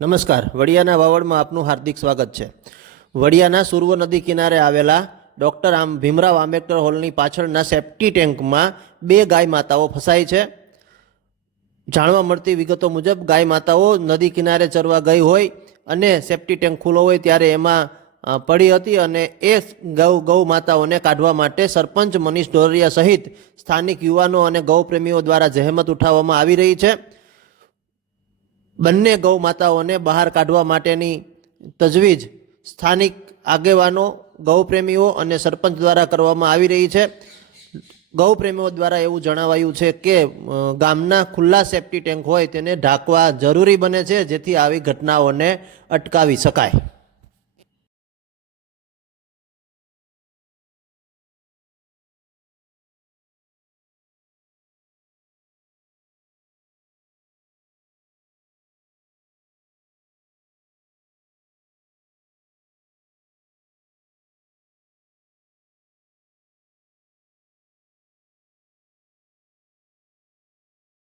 નમસ્કાર, વડિયાના વાવડમાં આપનું હાર્દિક સ્વાગત છે। વડિયાના સુરવો નદી કિનારે આવેલા ડૉક્ટર ભીમરાવ આંબેડકર હોલની પાછળના સેફ્ટી ટેન્કમાં 2 ગાય માતાઓ ફસાઈ છે। જાણવા મળતી વિગતો મુજબ ગાય માતાઓ નદી કિનારે ચરવા ગઈ હોય અને સેફ્ટી ટેન્ક ખુલ્લો હોય ત્યારે એમાં પડી હતી અને એ ગૌ માતાઓને કાઢવા માટે સરપંચ મનીષ ઢોરિયા સહિત સ્થાનિક યુવાનો અને ગૌપ્રેમીઓ દ્વારા જહેમત ઉઠાવવામાં આવી રહી છે। બંને ગૌ માતાઓને બહાર કાઢવા માટેની તજવીજ સ્થાનિક આગેવાનો, ગૌપ્રેમીઓ અને સરપંચ દ્વારા કરવામાં આવી રહી છે। ગૌપ્રેમીઓ દ્વારા એવું જણાવાયું છે કે ગામના ખુલ્લા સેફ્ટી ટેન્ક હોય તેને ઢાંકવા જરૂરી બને છે, જેથી આવી ઘટનાઓને અટકાવી શકાય।